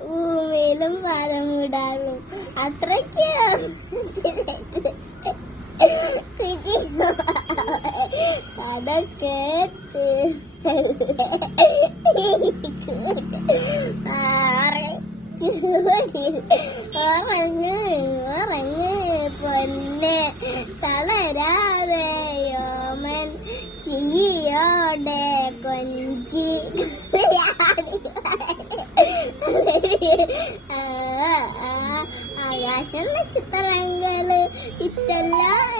ഭൂമിയിലും പറമിടാറും അത്രയ്ക്ക് അതൊക്കെ ഉറങ്ങ് ഉറങ്ങ് പൊന്നെ തളരാതെയോമൻ ചിരിയോടെ കൊഞ്ചി ആകാശം നക്ഷത്രങ്ങള് ഇതെല്ലാം